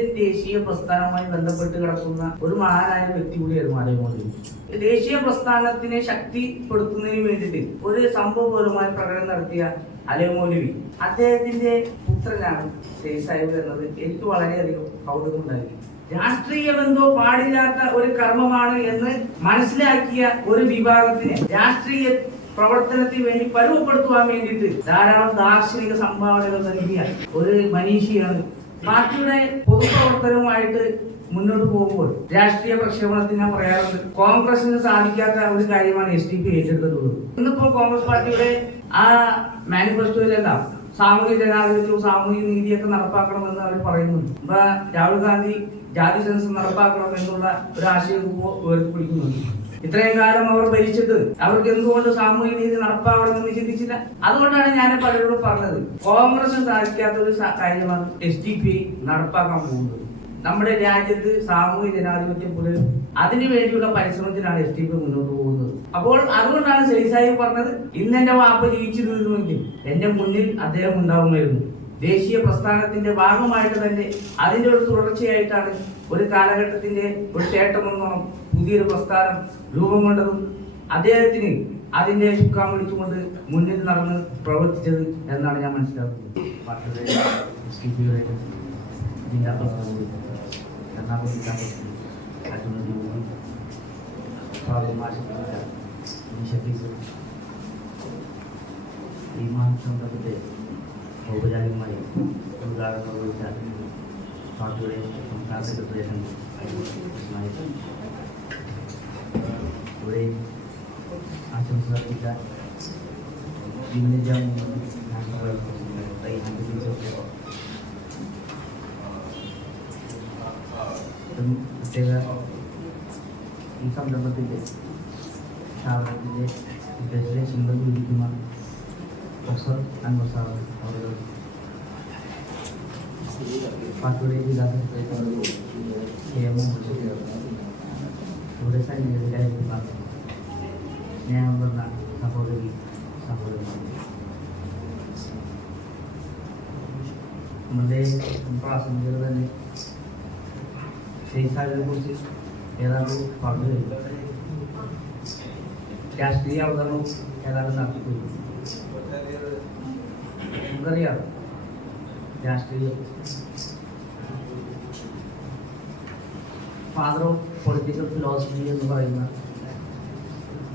Indian ദേശീയ പ്രസ്ഥാനവുമായി ബന്ധപ്പെട്ട് കിടക്കുന്ന ഒരു മഹാനായ വ്യക്തി കൂടിയായിരുന്നു അതേപോലെ ദേശീയ പ്രസ്ഥാനത്തിനെ ശക്തിപ്പെടുത്തുന്നതിന് വേണ്ടിയിട്ട് ഒരു സംഭവപരമായ പ്രകടനം നടത്തിയ അലമൗലവി അദ്ദേഹത്തിന്റെ പുത്രനാണ് ഷെയ്ഖ് സാഹിബ് എന്നത്. എനിക്ക് വളരെയധികം കൗതുകമുണ്ടായി രാഷ്ട്രീയ ബന്ധോ പാടില്ലാത്ത ഒരു കർമ്മമാണ് എന്ന് മനസ്സിലാക്കിയ ഒരു വിഭാഗത്തിന് രാഷ്ട്രീയ പ്രവർത്തനത്തിന് വേണ്ടി പരുവപ്പെടുത്തുവാൻ വേണ്ടിയിട്ട് ധാരാളം ദാർശനിക സംഭാവനകൾ നൽകിയ ഒരു മനീഷിയാണ് പാർട്ടിയുടെ പൊതുപ്രവർത്തനവുമായിട്ട് മുന്നോട്ട് പോകുമ്പോൾ രാഷ്ട്രീയ പ്രക്ഷേപണത്തിന് ഞാൻ പറയാറുണ്ട്. കോൺഗ്രസിന് സാധിക്കാത്ത ഒരു കാര്യമാണ് എസ് ഡി പി ഏറ്റെടുത്തിട്ടുള്ളത്. ഇന്നിപ്പോൾ കോൺഗ്രസ് പാർട്ടിയുടെ ആ മാനിഫെസ്റ്റോയിലെല്ലാം സാമൂഹിക ജനാധിപത്യവും സാമൂഹിക നീതിയൊക്കെ നടപ്പാക്കണമെന്ന് അവർ പറയുന്നുണ്ട്. ഇപ്പൊ രാഹുൽ ഗാന്ധി ജാതി സെൻസ് നടപ്പാക്കണം എന്നുള്ള ഒരു ആശയം ഉയർത്തിപ്പിടിക്കുന്നുണ്ട്. ഇത്രയും കാലം അവർ ഭരിച്ചിട്ട് അവർക്ക് എന്തുകൊണ്ട് സാമൂഹിക നീതി നടപ്പാവണമെന്ന് ചിന്തിച്ചില്ല അതുകൊണ്ടാണ് ഞാൻ പലരോടും പറഞ്ഞത്. കോൺഗ്രസ് സാധിക്കാത്ത ഒരു കാര്യമാണ് എസ് ഡി പി നടപ്പാക്കാൻ പോകുന്നത്. നമ്മുടെ രാജ്യത്ത് സാമൂഹിക ജനാധിപത്യം പുലരും. അതിനു വേണ്ടിയുള്ള പരിശ്രമത്തിലാണ് എസ് ഡി പി മുന്നോട്ട് പോകുന്നത്. അപ്പോൾ അതുകൊണ്ടാണ് സെലിസായി പറഞ്ഞത് ഇന്ന് എന്റെ വാപ്പ ജീവിച്ചിരുന്നുവെങ്കിൽ എന്റെ മുന്നിൽ അദ്ദേഹം ഉണ്ടാവുമായിരുന്നു. ദേശീയ പ്രസ്ഥാനത്തിന്റെ ഭാഗമായിട്ട് തന്നെ അതിന്റെ ഒരു തുടർച്ചയായിട്ടാണ് ഒരു കാലഘട്ടത്തിന്റെ ഒരു ചേട്ടമെന്നോണം പുതിയൊരു പ്രസ്ഥാനം രൂപം കൊണ്ടതും അദ്ദേഹത്തിന് അതിന്റെ ചുക്കാൻ പിടിച്ചുകൊണ്ട് മുന്നിൽ നടന്ന് പ്രവർത്തിച്ചത് എന്നാണ് ഞാൻ മനസ്സിലാക്കുന്നത്. ഔപചാരികമായി ഉദ്ഘാടനം Faturi from Class Secretariat Today, Acham Sir is that Gymnasium National by Handling of Then, income double the day. Shower the day. Congratulations, Lulu Dikima. Oxford and Mosar. ജില്ലാ സെക്രട്ടറി കെ എം മുഹമ്മദ് ഇവിടെ സൈനികരിലായിരിക്കുന്ന സ്നേഹം വന്ന സഹോദരി സഹോദരന്മാർ നമ്മുടെ പ്രാസംഗികർ തന്നെ ഷെയ്ഖാദിനെ കുറിച്ച് ഏതാണ്ട് പറഞ്ഞു കഴിഞ്ഞു രാഷ്ട്രീയ അവതരണം ഏതാണ്ട് നടത്തിക്കൊടുക്കും നമുക്കറിയാം രാഷ്ട്രീയ ഫാദർ ഓഫ് പൊളിറ്റിക്കൽ ഫിലോസഫി എന്ന് പറയുന്ന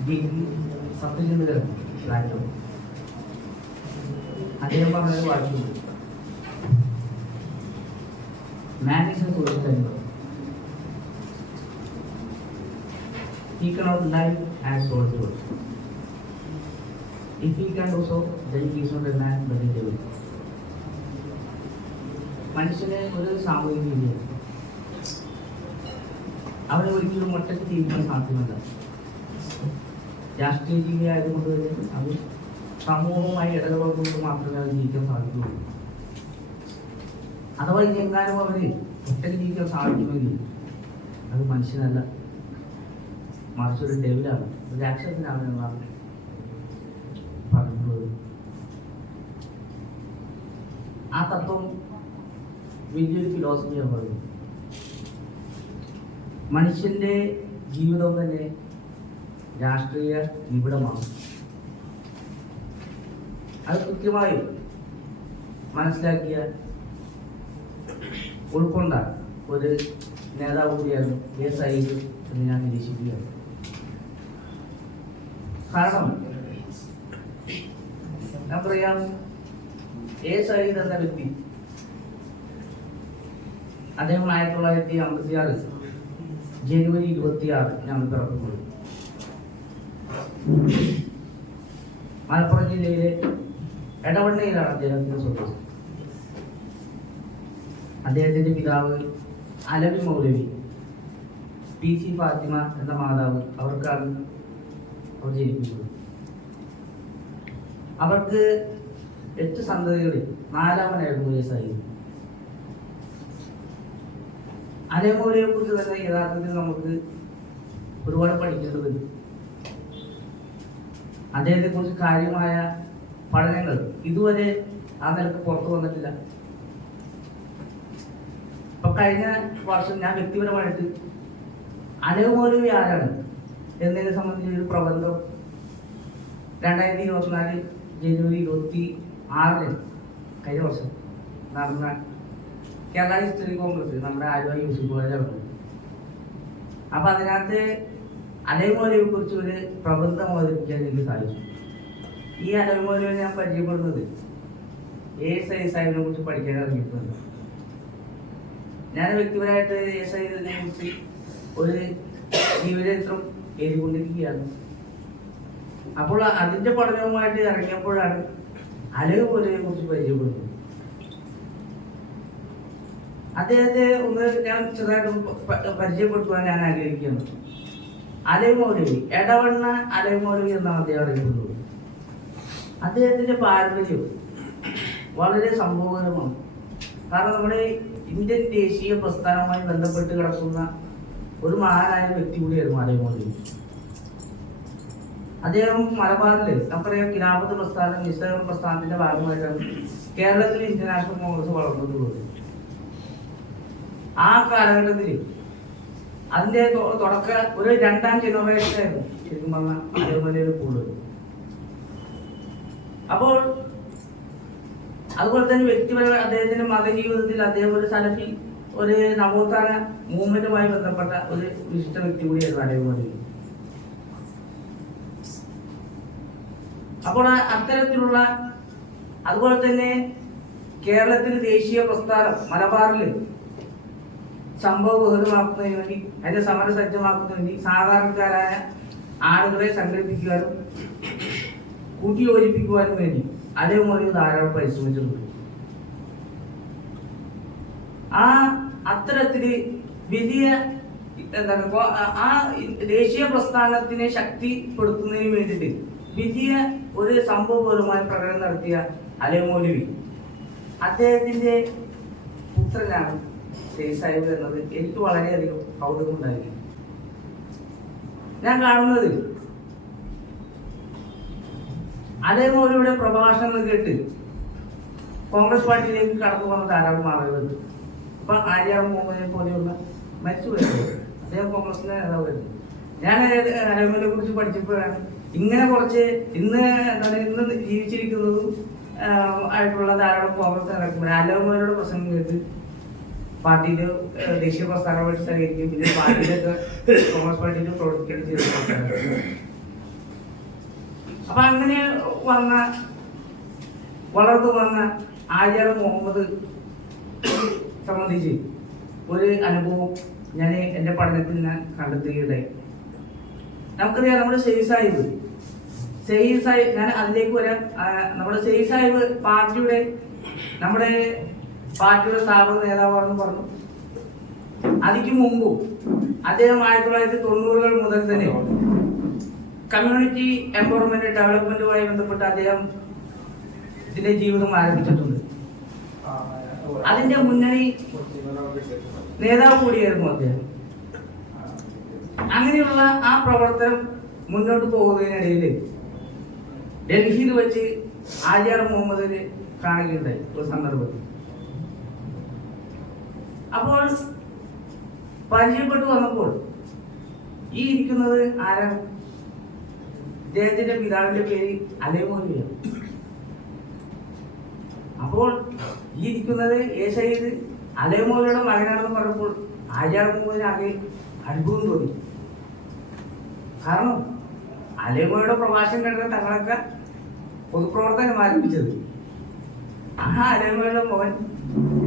ഡിഗ്രി സത്യചന്ദ്രൻ പ്ലാറ്റോ അദ്ദേഹം പറഞ്ഞൊരു വാക്യമുണ്ട് Man is a social animal. He cannot live as soul to us. If he can do so, then he is not a man but a devil. മനുഷ്യന് ഒരു സാമൂഹിക രീതിയാണ് അവനെ ഒരിക്കലും ഒറ്റയ്ക്ക് ജീവിക്കാൻ സാധ്യമല്ല. രാഷ്ട്രീയ ജീവി ആയതുകൊണ്ട് തന്നെ അത് സമൂഹവുമായി ഇടപെടുന്നത് മാത്രമേ അത് ജീവിക്കാൻ സാധിക്കുകയുള്ളൂ അഥവാ ഇനി എങ്ങാനും അവന് ഒറ്റയ്ക്ക് ജീവിക്കാൻ സാധിക്കുമെങ്കിൽ അത് മനുഷ്യനല്ല. മറിച്ച് ഒരു ഡെവിലാണ് ഒരു രാക്ഷസനാണ് എന്നാണ് പറഞ്ഞിട്ടുള്ളത് ആ തത്വം വലിയൊരു ഫിലോസഫിയാണ് പറയുന്നത് മനുഷ്യന്റെ ജീവിതം തന്നെ രാഷ്ട്രീയ നിബിഡമാണ് അത് കൃത്യമായും മനസ്സിലാക്കിയ ഉൾക്കൊണ്ട ഒരു നേതാവ് കൂടിയായിരുന്നു എ സൈദ് എന്ന് ഞാൻ നിരീക്ഷിക്കുകയാണ്. കാരണം ഞാൻ പറയാം എ സൈദ് എന്ന വ്യക്തി അദ്ദേഹം ആയിരത്തി തൊള്ളായിരത്തി അമ്പത്തി ആറ് ജനുവരി ഇരുപത്തി ആറ് ഞാൻ പിറക്കുന്നത് മലപ്പുറം ജില്ലയിലെ എടവണ്ണയിലാണ് അദ്ദേഹത്തിന്റെ സ്വത്ത്. അദ്ദേഹത്തിന്റെ പിതാവ് അലവി മൗലവി പി സി ഫാത്തിമ എന്ന മാതാവ് അവർക്കാണ് അവർ ജനിക്കുന്നത് അവർക്ക് എട്ട് സന്തതികളിൽ നാലാമനായിരുന്നു വയസ്സായി അലമൗലയെ കുറിച്ച് തന്നെ യഥാർത്ഥത്തിൽ നമുക്ക് ഒരുപാട് പഠിക്കേണ്ടതുണ്ട്. അദ്ദേഹത്തെ കുറിച്ച് കാര്യമായ പഠനങ്ങൾ ഇതുവരെ ആ നിലയ്ക്ക് പുറത്തു വന്നിട്ടില്ല. ഇപ്പൊ കഴിഞ്ഞ വർഷം ഞാൻ വ്യക്തിപരമായിട്ട് അലവുമൗലവി ആരാണ് എന്നതിനെ സംബന്ധിച്ച് ഒരു പ്രബന്ധം രണ്ടായിരത്തി ഇരുപത്തിനാല് ജനുവരി ഇരുപത്തി ആറിന് കഴിഞ്ഞ വർഷം നടന്ന കേരള ഹിസ്റ്ററി കോൺഗ്രസ് നമ്മുടെ ആലുവ യൂസഫ് കോളേജ് നടന്നു അപ്പൊ അതിനകത്ത് അലൈമോലിയെ കുറിച്ച് ഒരു പ്രബന്ധം അവതരിപ്പിക്കാൻ എനിക്ക് സാധിച്ചു. ഈ അലൈമോലിയെ ഞാൻ പരിചയപ്പെടുന്നത് എ എസ് ഐ സാഹിബിനെ കുറിച്ച് പഠിക്കാൻ ഇറങ്ങിയിട്ടുണ്ട് ഞാൻ വ്യക്തിപരമായിട്ട് എ എസ് ഐ കുറിച്ച് ഒരു ജീവചരിത്രം എഴുതിക്കൊണ്ടിരിക്കുകയാണ്. അപ്പോൾ അതിന്റെ പഠനവുമായിട്ട് ഇറങ്ങിയപ്പോഴാണ് അലവ് കുറിച്ച് പരിചയപ്പെടുന്നത്. അദ്ദേഹത്തെ ഒന്ന് ഞാൻ ചെറുതായിട്ട് പരിചയപ്പെടുത്തുവാൻ ഞാൻ ആഗ്രഹിക്കുന്നു. അലൈമൗലവി മൗലവി എടവണ്ണ അലൈമൗലവി എന്നാണ് അദ്ദേഹം അറിയപ്പെടുന്നത്. അദ്ദേഹത്തിന്റെ പാരമ്പര്യം വളരെ സംഭവകരമാണ് കാരണം നമ്മുടെ ഇന്ത്യൻ ദേശീയ പ്രസ്ഥാനവുമായി ബന്ധപ്പെട്ട് കിടക്കുന്ന ഒരു മഹാനായ വ്യക്തി കൂടിയായിരുന്നു അലൈമൗലവി. അദ്ദേഹം മലബാറിൽ നമുക്കറിയാം കിരാപത്ത് പ്രസ്ഥാനം നിസ്സഹ പ്രസ്ഥാനത്തിന്റെ ഭാഗമായിട്ടാണ് കേരളത്തിൽ ഇന്ത്യൻ നാഷണൽ കോൺഗ്രസ് വളർന്നതുള്ളത് ആ കാലഘട്ടത്തിൽ അതിന്റെ തുടക്ക ഒരു രണ്ടാം ജനറേഷൻ ആയിരുന്നു ശരിക്കും പറഞ്ഞാൽ കൂടുതൽ അപ്പോൾ അതുപോലെ തന്നെ വ്യക്തിപരമായ അദ്ദേഹത്തിന്റെ മതജീവിതത്തിൽ അദ്ദേഹം ഒരു സലഫി ഒരു നവോത്ഥാന മൂവ്മെന്റുമായി ബന്ധപ്പെട്ട ഒരു വിശിഷ്ട വ്യക്തി കൂടിയായിരുന്നു അലമലയിൽ അപ്പോൾ അത്തരത്തിലുള്ള അതുപോലെ തന്നെ കേരളത്തിൽ ദേശീയ പ്രസ്ഥാനം മലബാറിൽ സംഭവ ബഹുലമാക്കുന്നതിന് വേണ്ടി അതിന്റെ സമരസജ്ജമാക്കുന്നതിന് വേണ്ടി സാധാരണക്കാരായ ആളുകളെ സംഘടിപ്പിക്കുവാനും കൂട്ടിയോജിപ്പിക്കുവാനും വേണ്ടി അതേപോലെ ധാരാളം പരിശ്രമിച്ചിട്ടുണ്ട് ആ അത്തരത്തിൽ വലിയ എന്താണ് ആ ദേശീയ പ്രസ്ഥാനത്തിനെ ശക്തിപ്പെടുത്തുന്നതിന് വേണ്ടിയിട്ട് വലിയ ഒരു സംഭവപരമായ പ്രകടനം നടത്തിയ അലമൗലവി അദ്ദേഹത്തിന്റെ പുത്രനാണ് ഷെയ്ഖ് സാഹിബ് എന്നത് എനിക്ക് വളരെയധികം കൗതുകമുണ്ടായിരിക്കും. ഞാൻ കാണുന്നത് അതേപോലെ പ്രഭാഷണങ്ങൾ കേട്ട് കോൺഗ്രസ് പാർട്ടിയിലേക്ക് കടന്നു വന്ന ധാരാളം ആളുകളുണ്ട്. ഇപ്പൊ ആര്യാർ മുഹമ്മദിനെ പോലെയുള്ള മരിച്ചു വരുന്നത് അദ്ദേഹം കോൺഗ്രസിന്റെ നേതാവായിരുന്നു. ഞാൻ അലമനെ കുറിച്ച് പഠിച്ചപ്പോഴാണ് ഇങ്ങനെ കുറച്ച് ഇന്ന് എന്താണ് ഇന്ന് ജീവിച്ചിരിക്കുന്നതും ആയിട്ടുള്ള ധാരാളം കോൺഗ്രസ് നേതാക്കന്മാർ അലവന്മാരുടെ പ്രസംഗം കേട്ട് പാർട്ടിയിൽ ദേശീയ പ്രസ്ഥാനമായിട്ട് സഹകരിക്കും പിന്നെ പാർട്ടിയിലൊക്കെ കോൺഗ്രസ് പാർട്ടിയിൽ പ്രവർത്തിക്കുകയാണ് ചെയ്ത ആൾക്കാരാണ്. അപ്പൊ അങ്ങനെ വന്ന വളർന്നു വന്ന ആചാര മുഹമ്മദ് സംബന്ധിച്ച് ഒരു അനുഭവം ഞാൻ എന്റെ പഠനത്തിൽ ഞാൻ കണ്ടെത്തുകയുണ്ടായി. നമുക്കറിയാം നമ്മുടെ ഷെയ്ഖ് സാഹിബ്. സാഹിബ് ഞാൻ അതിലേക്ക് വരാം. നമ്മുടെ ഷെയ്ഖ് സാഹിബ് പാർട്ടിയുടെ നമ്മുടെ പാർട്ടിയുടെ സ്ഥാപക നേതാവാണെന്ന് പറഞ്ഞു. അതിക്ക് മുമ്പും അദ്ദേഹം ആയിരത്തി തൊള്ളായിരത്തി തൊണ്ണൂറുകൾ മുതൽ തന്നെ കമ്മ്യൂണിറ്റി എംപവർമെന്റ് ഡെവലപ്മെന്റുമായി ബന്ധപ്പെട്ട് അദ്ദേഹം ഇതിന്റെ ജീവിതം ആരംഭിച്ചിട്ടുണ്ട്. അതിന്റെ മുന്നണി നേതാവ് കൂടിയായിരുന്നു അദ്ദേഹം. അങ്ങനെയുള്ള ആ പ്രവർത്തനം മുന്നോട്ട് പോകുന്നതിനിടയിൽ ഡൽഹിയിൽ വെച്ച് ആര്യാർ മുഹമ്മദിനെ കാണുകയുണ്ടായി ഒരു സന്ദർഭത്തിൽ. അപ്പോൾ പരിചയപ്പെട്ടു വന്നപ്പോൾ ഈ ഇരിക്കുന്നത് ആരാണ് ഇദ്ദേഹത്തിന്റെ പിതാവിന്റെ പേര് അലമോലിയാണ് അപ്പോൾ ഈ ഇരിക്കുന്നത് ഏ സയ്യിദ് അലമോലിയുടെ മകനാണെന്ന് പറഞ്ഞപ്പോൾ ആര്യാർ മുഹമ്മദിനാകെ അത്ഭുതം തോന്നി. കാരണം അലേമോയുടെ പ്രഭാഷണം കണ്ടത് തങ്ങളൊക്കെ പൊതുപ്രവർത്തനം ആരംഭിച്ചത്. ആ അലേമോയുടെ മോൻ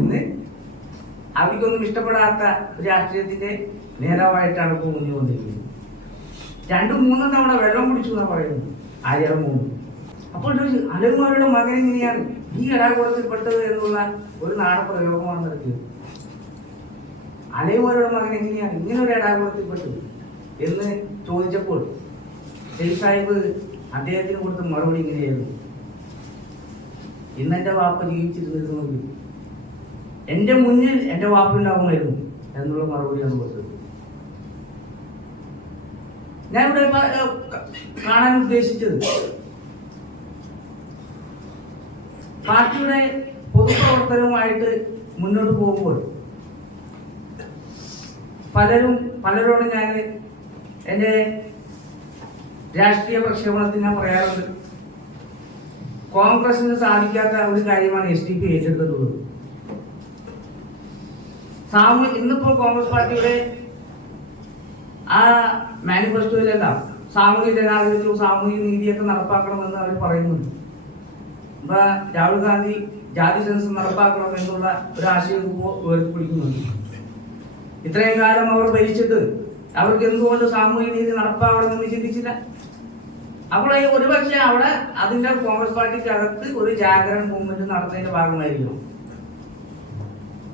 ഇന്ന് അവർക്കൊന്നും ഇഷ്ടപ്പെടാത്ത ഒരു രാഷ്ട്രീയത്തിന്റെ നേതാവായിട്ടാണ് ഇപ്പോൾ മുന്നിൽ രണ്ടും മൂന്നും തവണ വെള്ളം കുടിച്ചു എന്നാണ് പറയുന്നത്. ആര്യാർ മൂന്ന്. അപ്പോൾ അലകുമാരുടെ മകൻ എങ്ങനെയാണ് ഈ എടാകുളത്തിൽപ്പെട്ടത് എന്നുള്ള ഒരു നാടപ്രയോഗമാണ് നടത്തിയത് അലകുമാരുടെ മകൻ എങ്ങനെയാണ് ഇങ്ങനെ ഒരു എടാകുളത്തിൽപ്പെട്ടത് എന്ന് ചോദിച്ചപ്പോൾ ഷെയ്ഖ് സാഹിബ് അദ്ദേഹത്തിന് കൊടുത്ത മറുപടി ഇങ്ങനെയായിരുന്നു. ഇന്നെന്റെ വാപ്പ ജീവിച്ചിരുന്നിരുന്നെങ്കിൽ എന്റെ മുന്നിൽ എന്റെ വാപ്പുണ്ടാകുമായിരുന്നു എന്നുള്ള മറുപടിയാണ് കൊടുത്തത്. ക- കാണാൻ ഉദ്ദേശിച്ചത് പാർട്ടിയുടെ പൊതുപ്രവർത്തനവുമായിട്ട് മുന്നോട്ട് പോകുമ്പോൾ പലരും പലരോടും ഞാൻ എന്റെ രാഷ്ട്രീയ പ്രക്ഷേപണത്തിൽ ഞാൻ പറയാറുണ്ട്. കോൺഗ്രസിന് സാധിക്കാത്ത ഒരു കാര്യമാണ് എസ് ഡി പി ഏറ്റെടുത്തിട്ടുള്ളത്. സാമൂ ഇന്നിപ്പോ കോൺഗ്രസ് പാർട്ടിയുടെ ആ മാനിഫെസ്റ്റോയിലെല്ലാം സാമൂഹിക ജനാധിപത്യവും സാമൂഹിക നീതിയൊക്കെ നടപ്പാക്കണമെന്ന് അവർ പറയുന്നുണ്ട്. അപ്പൊ രാഹുൽ ഗാന്ധി ജാതി സെൻസ് നടപ്പാക്കണം എന്നുള്ള ഒരു ആശയം പിടിക്കുന്നുണ്ട് ഇത്രയും കാലം അവർ ഭരിച്ചിട്ട് അവർക്ക് എന്തുകൊണ്ട് സാമൂഹിക നീതി നടപ്പാവണമെന്ന് ചിന്തിച്ചില്ല അപ്പോൾ ഒരുപക്ഷെ അവിടെ അതിന്റെ കോൺഗ്രസ് പാർട്ടിക്കകത്ത് ഒരു ജാഗരൺ മൂവ്മെന്റ് നടന്നതിന്റെ ഭാഗമായിരിക്കും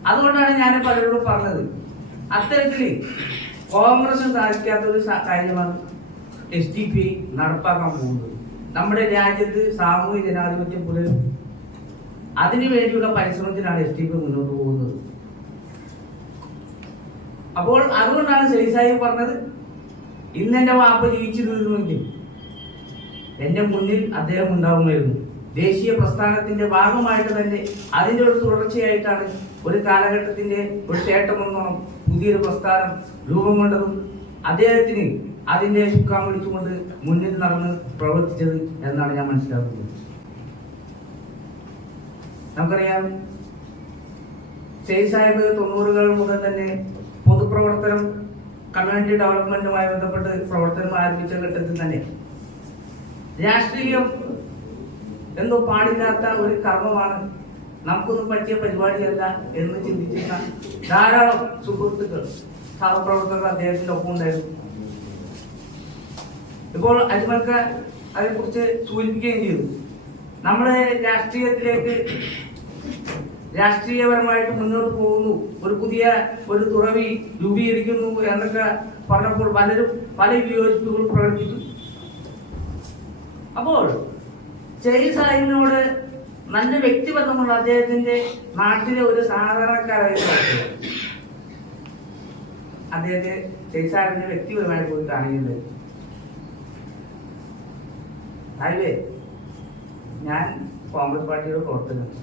അതുകൊണ്ടാണ് ഞാൻ പലരോടും പറഞ്ഞത്. അത്തരത്തിൽ കോൺഗ്രസ് സാധിക്കാത്ത ഒരു സ- കാര്യമാണ് എസ് ഡി പി നടപ്പാക്കാൻ പോകുന്നത്. നമ്മുടെ രാജ്യത്ത് സാമൂഹിക ജനാധിപത്യം പുലരും അതിനുവേണ്ടിയുള്ള പരിശ്രമത്തിനാണ് എസ് ഡി പി മുന്നോട്ട് പോകുന്നത്. അപ്പോൾ അതുകൊണ്ടാണ് ശരിസായി പറഞ്ഞത് ഇന്ന് എന്റെ വാപ്പ ജീവിച്ചിരുന്നുവെങ്കിൽ എന്റെ മുന്നിൽ അദ്ദേഹം ഉണ്ടാവുമായിരുന്നു. ദേശീയ പ്രസ്ഥാനത്തിന്റെ ഭാഗമായിട്ട് തന്നെ അതിന്റെ ഒരു തുടർച്ചയായിട്ടാണ് ഒരു കാലഘട്ടത്തിന്റെ ഒരു ചേട്ടമെന്നോണം പുതിയൊരു പ്രസ്ഥാനം രൂപം കൊണ്ടതും അദ്ദേഹത്തിന് അതിന്റെ ചുക്കാൻ വിളിച്ചുകൊണ്ട് മുന്നിൽ നടന്ന് പ്രവർത്തിച്ചത് എന്നാണ് ഞാൻ മനസ്സിലാക്കുന്നത്. നമുക്കറിയാം ഷെയ്ഖ് സാഹിബ് തൊണ്ണൂറുകൾ മുതൽ തന്നെ പൊതുപ്രവർത്തനം കമ്മ്യൂണിറ്റി ഡെവലപ്മെന്റുമായി ബന്ധപ്പെട്ട് പ്രവർത്തനം ആരംഭിച്ച ഘട്ടത്തിൽ തന്നെ രാഷ്ട്രീയം എന്തോ പാടില്ലാത്ത ഒരു കർമ്മമാണ് നമുക്കൊന്നും പറ്റിയ പരിപാടിയല്ല എന്ന് ചിന്തിച്ചിരുന്ന ധാരാളം സുഹൃത്തുക്കൾ സഹപ്രവർത്തകർ അദ്ദേഹത്തിന്റെ ഒപ്പം ഉണ്ടായിരുന്നു. ഇപ്പോൾ അജ്മൽക്ക അതിനെക്കുറിച്ച് സൂചിപ്പിക്കുകയും ചെയ്തു. നമ്മുടെ രാഷ്ട്രീയത്തിലേക്ക് രാഷ്ട്രീയപരമായിട്ട് മുന്നോട്ട് പോകുന്നു. ഒരു പുതിയ ഒരു തുറവി രൂപീകരിക്കുന്നു എന്നൊക്കെ പറഞ്ഞപ്പോൾ പലരും പല വിയോജിപ്പുകൾ പ്രകടിപ്പിച്ചു. അപ്പോൾ ജയിൽ സാഹിബിനോട് നല്ല വ്യക്തിബന്ധമുള്ള അദ്ദേഹത്തിന്റെ നാട്ടിലെ ഒരു സാധാരണക്കാരായിരുന്നു അദ്ദേഹത്തെ സാഹിബിനെ വ്യക്തിപരമായി പോയി കാണിക്കുന്നത് അല്ലേ ഞാൻ കോൺഗ്രസ് പാർട്ടിയുടെ പ്രവർത്തകനാണ്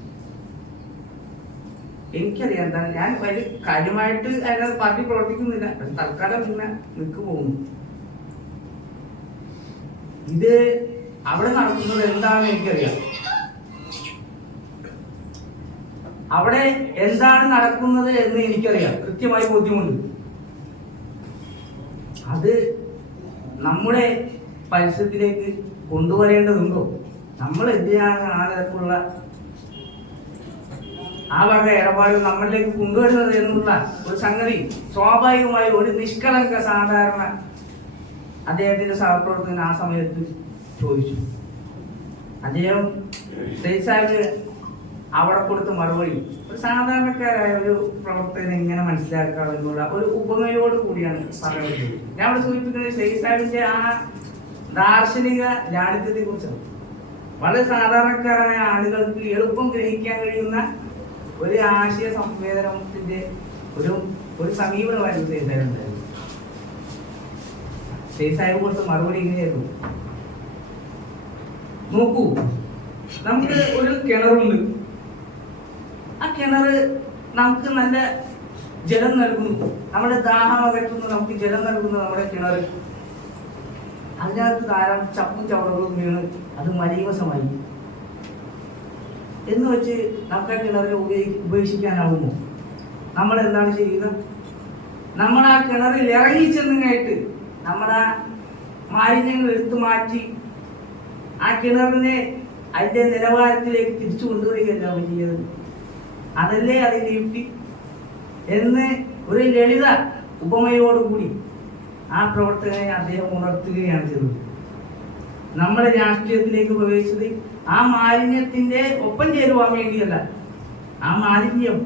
എനിക്കറിയാം എന്താണ് ഞാൻ വലിയ കാര്യമായിട്ട് അതിനകത്ത് പാർട്ടി പ്രവർത്തിക്കുന്നില്ല തൽക്കാലം ഇങ്ങനെ നിൽക്ക് പോകുന്നു. ഇത് അവിടെ നടക്കുന്നത് എന്താണെന്ന് എനിക്കറിയാം. അവിടെ എന്താണ് നടക്കുന്നത് എന്ന് എനിക്കറിയാം. കൃത്യമായി ബോധ്യമുണ്ട്. അത് നമ്മുടെ പരിസരത്തിലേക്ക് കൊണ്ടുവരേണ്ടതുണ്ടോ? നമ്മൾ എന്തിനാണ് ആ തരത്തിലുള്ള ആ വക ഇടപാടുകൾ നമ്മളിലേക്ക് കൊണ്ടുവരുന്നത് എന്നുള്ള ഒരു സംഗതി സ്വാഭാവികമായി ഒരു നിഷ്കളങ്ക സാധാരണ അദ്ദേഹത്തിന്റെ സഹപ്രവർത്തകൻ ആ സമയത്ത് ചോദിച്ചു. അദ്ദേഹം അവിടെ കൊടുത്ത മറുപടി. ഒരു സാധാരണക്കാരായ ഒരു പ്രവർത്തകനെ എങ്ങനെ മനസ്സിലാക്കാം എന്നുള്ള ഒരു ഉപമയോട് കൂടിയാണ് പറയുന്നത്. ഞാൻ അവിടെ സൂചിപ്പിക്കുന്നത് സെയ്ദ് ആ ദാർശനിക ലാളിത്യത്തെ കുറിച്ചാണ് വളരെ സാധാരണക്കാരായ ആളുകൾക്ക് എളുപ്പം ഗ്രഹിക്കാൻ കഴിയുന്ന ഒരു ആശയ സംവേദനത്തിന്റെ ഒരു ഒരു സമീപനമായിരുന്നു ഉണ്ടായിരുന്നത് സെയ്ദ് കൊടുത്ത മറുപടി ഇങ്ങനെയായിരുന്നു. നോക്കൂ നമുക്ക് ഒരു കിണറുണ്ട്. ആ കിണറ് നമുക്ക് നല്ല ജലം നൽകുന്നു. നമ്മുടെ ദാഹം അകറ്റുന്നു നമുക്ക് ജലം നൽകുന്നു നമ്മുടെ കിണർ. അതിനകത്ത് ധാരാളം ചപ്പും ചവറുകളും വീണ് അത് മലീവസമായി എന്ന് വെച്ച് നമുക്ക് ആ കിണറിനെ ഉപയോഗി ഉപേക്ഷിക്കാനാവുമോ? നമ്മൾ എന്താണ് ചെയ്യുന്നത്? നമ്മൾ ആ കിണറിൽ ഇറങ്ങി ചെന്നങ്ങായിട്ട് നമ്മൾ ആ മാലിന്യങ്ങൾ എടുത്തു മാറ്റി ആ കിണറിനെ അതിന്റെ നിലവാരത്തിലേക്ക് തിരിച്ചു കൊണ്ടുവരികയല്ല അവൻ ചെയ്തത് അതല്ലേ അതിന്റെ യുക്തി എന്ന് ഒരു ലളിത ഉപമയോടുകൂടി ആ പ്രവർത്തകനെ അദ്ദേഹം ഉണർത്തുകയാണ് ചെയ്തത്. നമ്മുടെ രാഷ്ട്രീയത്തിലേക്ക് പ്രവേശിച്ചത് ആ മാലിന്യത്തിന്റെ ഒപ്പം ചേരുവാൻ വേണ്ടിയല്ല. ആ മാലിന്യം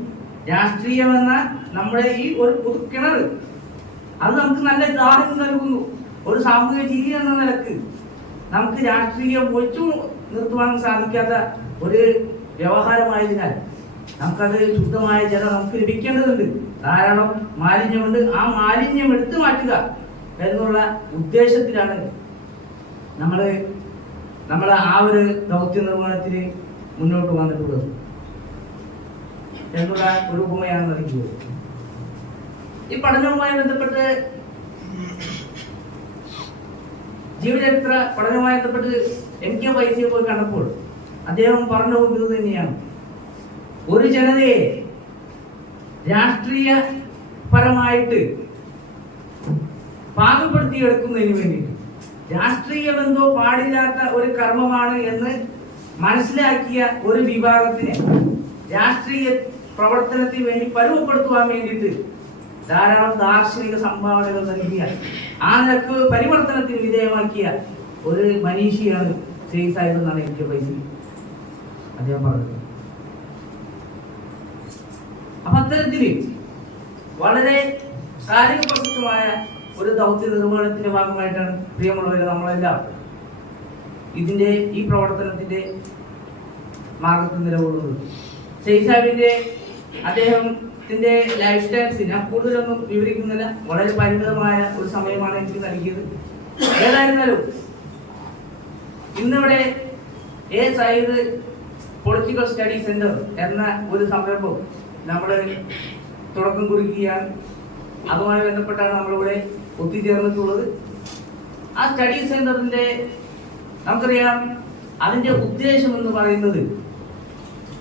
രാഷ്ട്രീയമെന്ന നമ്മുടെ ഈ ഒരു പൊതു കിണർ അത് നമുക്ക് നല്ല ദാഹം നൽകുന്നു. ഒരു സാമൂഹിക ജീവി എന്ന നിലയ്ക്ക് നമുക്ക് രാഷ്ട്രീയം ഒഴിച്ചു നിർത്തുവാൻ സാധിക്കാത്ത ഒരു വ്യവഹാരമായതിനാൽ നമുക്കത് ശുദ്ധമായ ജലം നമുക്ക് ലഭിക്കേണ്ടതുണ്ട്. ധാരാളം മാലിന്യമുണ്ട്. ആ മാലിന്യം എടുത്തു മാറ്റുക എന്നുള്ള ഉദ്ദേശത്തിലാണ് നമ്മൾ നമ്മൾ ആ ഒരു ദൗത്യ നിർവഹണത്തിന് മുന്നോട്ട് വന്നിട്ടുള്ളത്. എന്നുള്ള ഒരു ഉപമയാണ് നൽകിയത് ഈ പഠനവുമായി ബന്ധപ്പെട്ട് ജീവചരിത്ര പഠനവുമായി ബന്ധപ്പെട്ട് എം കെ വൈസിയെ പോയി കണ്ടപ്പോൾ അദ്ദേഹം പറഞ്ഞു ഇത് തന്നെയാണ്. ഒരു ജനതയെ രാഷ്ട്രീയ പരമായിട്ട് പാകപ്പെടുത്തിയെടുക്കുന്നതിന് വേണ്ടിയിട്ട്. രാഷ്ട്രീയ ബന്ധോ പാടില്ലാത്ത ഒരു കർമ്മമാണ് എന്ന് മനസ്സിലാക്കിയ ഒരു വിഭാഗത്തിനെ രാഷ്ട്രീയ പ്രവർത്തനത്തിന് വേണ്ടി പരുവപ്പെടുത്തുവാൻ വേണ്ടിയിട്ട് ധാരാളം ദാർശനിക സംഭാവനകൾ നൽകിയ ആ നിരക്ക് പരിവർത്തനത്തിന് വിധേയമാക്കിയ ഒരു മനീഷിയാണ് ശ്രീ സാഹിബ് എന്നാണ് എനിക്ക് പൈസ. അദ്ദേഹം പറഞ്ഞത്. അപ്പൊ അത്തരത്തിൽ വളരെ ശാരീരിക പ്രസക്തമായ ഒരു ദൗത്യ നിർവഹണത്തിന്റെ ഭാഗമായിട്ടാണ് പ്രിയമുള്ളവരെ നമ്മളെല്ലാം ഇതിന്റെ ഈ പ്രവർത്തനത്തിന്റെ മാർഗത്തിൽ നിലകൊള്ളുന്നത്. ഷെയ്സാബിന്റെ അദ്ദേഹത്തിന്റെ ലൈഫ് സ്റ്റൈൽസ് ഞാൻ കൂടുതലൊന്നും വിവരിക്കുന്നില്ല. വളരെ പരിമിതമായ ഒരു സമയമാണ് എനിക്ക് നൽകിയത്. ഏതായിരുന്നാലും ഇന്നിവിടെ A Sayed political study centre എന്ന ഒരു സംരംഭം നമ്മൾ തുടക്കം കുറിക്കുകയാണ്. അതുമായി ബന്ധപ്പെട്ടാണ് നമ്മളിവിടെ ഒത്തുചേർന്നിട്ടുള്ളത്. ആ സ്റ്റഡി സെന്ററിന്റെ നമുക്കറിയാം അതിന്റെ ഉദ്ദേശം എന്ന് പറയുന്നത്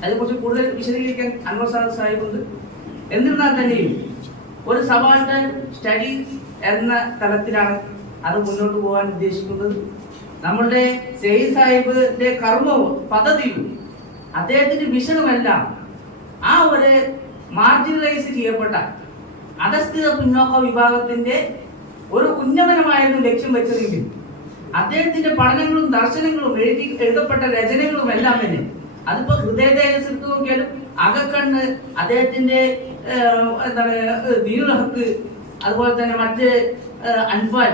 അതിനെക്കുറിച്ച് കൂടുതൽ വിശദീകരിക്കാൻ അൻവർ സാദ് സാഹിബുണ്ട് എന്നിരുന്നാൽ തന്നെയും ഒരു സബാൾട്ടൻ സ്റ്റഡി എന്ന തലത്തിലാണ് അത് മുന്നോട്ട് പോകാൻ ഉദ്ദേശിക്കുന്നത്. നമ്മളുടെ സെയ് സാഹിബിന്റെ കർമ്മവും പദ്ധതിയും അദ്ദേഹത്തിന്റെ വിഷനുമെല്ലാം ആ ഒരു മാർജിനലൈസ് ചെയ്യപ്പെട്ട അധസ്ഥിത പിന്നോക്ക വിഭാഗത്തിന്റെ ഒരു ഉന്നമനമായിരുന്നു ലക്ഷ്യം വെച്ചതെങ്കിൽ അദ്ദേഹത്തിന്റെ പഠനങ്ങളും ദർശനങ്ങളും എഴുതി എഴുതപ്പെട്ട രചനകളും എല്ലാം തന്നെ അതിപ്പോ ഹൃദയതേജസ് എടുത്ത് നോക്കിയാലും അകക്കണ്ണ് അദ്ദേഹത്തിന്റെ എന്താണ് ദീനുൽ ഹക്ക് അതുപോലെ തന്നെ മറ്റ് അൻഫാൽ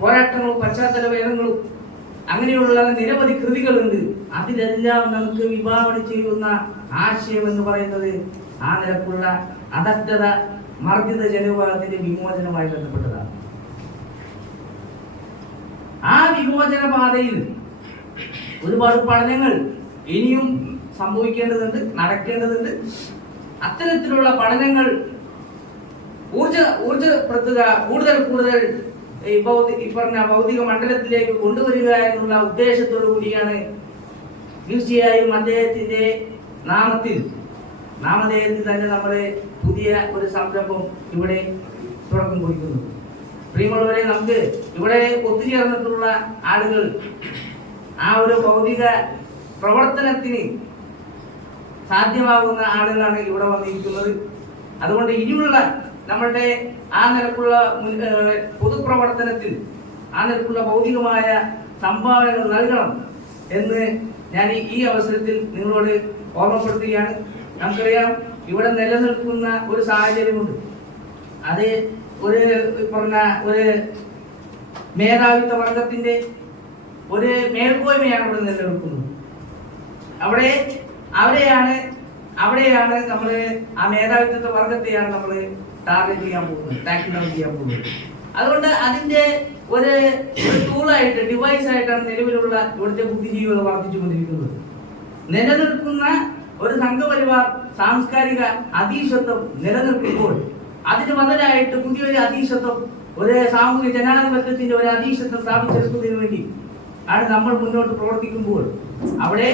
പോരാട്ടങ്ങളും പശ്ചാത്തല വേദങ്ങളും അങ്ങനെയുള്ള നിരവധി കൃതികളുണ്ട്. അതിലെല്ലാം നമുക്ക് വിഭാവന ചെയ്യുന്ന ആശയം എന്ന് പറയുന്നത് ആ നിലക്കുള്ള അധസ്ഥത മർദ്ദിത ജനവിഭാഗത്തിന്റെ വിമോചനവുമായി ബന്ധപ്പെട്ടതാണ്. ആ വിമോചന പാതയിൽ ഒരുപാട് പഠനങ്ങൾ ഇനിയും സംഭവിക്കേണ്ടതുണ്ട് നടക്കേണ്ടതുണ്ട്. അത്തരത്തിലുള്ള പഠനങ്ങൾ ഊർജ ഊർജപ്പെടുത്തുക കൂടുതൽ കൂടുതൽ ഈ പറഞ്ഞ ഭൗതിക മണ്ഡലത്തിലേക്ക് കൊണ്ടുവരിക എന്നുള്ള ഉദ്ദേശത്തോടു കൂടിയാണ് തീർച്ചയായും അദ്ദേഹത്തിന്റെ നാമത്തിൽ നാമധേയത്തിൽ തന്നെ നമ്മളെ പുതിയ ഒരു സംരംഭം ഇവിടെ തുടക്കം കുറിക്കുന്നു. പ്രിയമുള്ളവരെ നമുക്ക് ഇവിടെ ഒത്തുചേർന്നിട്ടുള്ള ആളുകൾ ആ ഒരു ഭൗതിക പ്രവർത്തനത്തിന് സാധ്യമാകുന്ന ആളുകളാണ് ഇവിടെ വന്നിരിക്കുന്നത്. അതുകൊണ്ട് ഇനിയുള്ള നമ്മളുടെ ആ നിലക്കുള്ള പൊതുപ്രവർത്തനത്തിൽ ആ നിലക്കുള്ള ഭൗതികമായ സംഭാവനകൾ നൽകണം എന്ന് ഞാൻ ഈ- അവസരത്തിൽ നിങ്ങളോട് ഓർമ്മപ്പെടുത്തുകയാണ്. നമുക്കറിയാം ഇവിടെ നിലനിൽക്കുന്ന ഒരു സാഹചര്യമുണ്ട്. അത് ഒരു പറഞ്ഞ ഒരു മേധാവിത്വ വർഗത്തിന്റെ ഒരു മേൽക്കോയ്മയാണ് ഇവിടെ നിലനിൽക്കുന്നത്. അവിടെ അവിടെയാണ് അവിടെയാണ് നമ്മൾ ആ മേധാവിത്വ വർഗത്തെയാണ് നമ്മൾ ടാർഗറ്റ് ചെയ്യാൻ പോകുന്നത്. ടാക്കിൾ ചെയ്യാൻ പോകുന്നത്. അതുകൊണ്ട് അതിന്റെ ഒരു ടൂളായിട്ട് ഡിവൈസ് ആയിട്ടാണ് നിലവിലുള്ള ഇവിടുത്തെ ബുദ്ധിജീവികൾ വർദ്ധിച്ചുകൊണ്ടിരിക്കുന്നത് നിലനിൽക്കുന്ന ഒരു സംഘപരിവാർ സാംസ്കാരിക അതീശത്വം നിലനിൽക്കുമ്പോൾ അതിന് ബദലായിട്ട് പുതിയൊരു അതീശത്വം ഒരു സാമൂഹിക ജനാധിപത്യത്തിന്റെ ഒരു അതീശത്വം സ്ഥാപിച്ചെടുക്കുന്നതിന് വേണ്ടി ആണ് നമ്മൾ മുന്നോട്ട് പ്രവർത്തിക്കുമ്പോൾ അവിടെ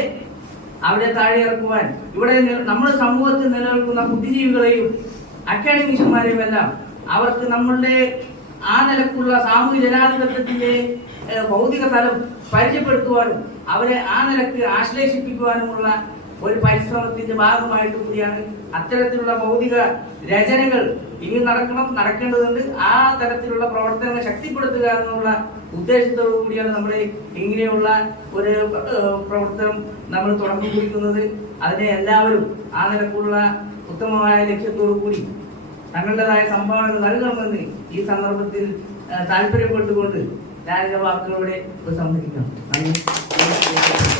അവിടെ താഴെ ഇറക്കുവാൻ ഇവിടെ നമ്മുടെ സമൂഹത്തിൽ നിലനിൽക്കുന്ന ബുദ്ധിജീവികളെയും അക്കാഡമിഷ്യന്മാരെയും എല്ലാം അവർക്ക് നമ്മളുടെ ആ നിലക്കുള്ള സാമൂഹ്യ ജനാധിപത്യത്തിന്റെ ഭൗതിക തലം പരിചയപ്പെടുത്തുവാനും അവരെ ആ നിലയ്ക്ക് ആശ്ലേഷിപ്പിക്കുവാനുമുള്ള ഒരു പരിശ്രമത്തിന്റെ ഭാഗമായിട്ട് കൂടിയാണ് അത്തരത്തിലുള്ള ഭൗതിക രചനകൾ ഇനി നടക്കണം നടക്കേണ്ടതുണ്ട്. ആ തരത്തിലുള്ള പ്രവർത്തനങ്ങൾ ശക്തിപ്പെടുത്തുക എന്നുള്ള ഉദ്ദേശത്തോടു കൂടിയാണ് നമ്മൾ ഇങ്ങനെയുള്ള ഒരു പ്രവർത്തനം നമ്മൾ തുടങ്ങി കുറിക്കുന്നത് അതിനെ എല്ലാവരും ആ നിലക്കുള്ള ഉത്തമമായ ലക്ഷ്യത്തോടു കൂടി തങ്ങളുടേതായ സംഭാവനകൾ നൽകണമെന്ന് ഈ സന്ദർഭത്തിൽ താല്പര്യപ്പെട്ടുകൊണ്ട് ഞാൻ വാക്കുകളോടെ നന്ദി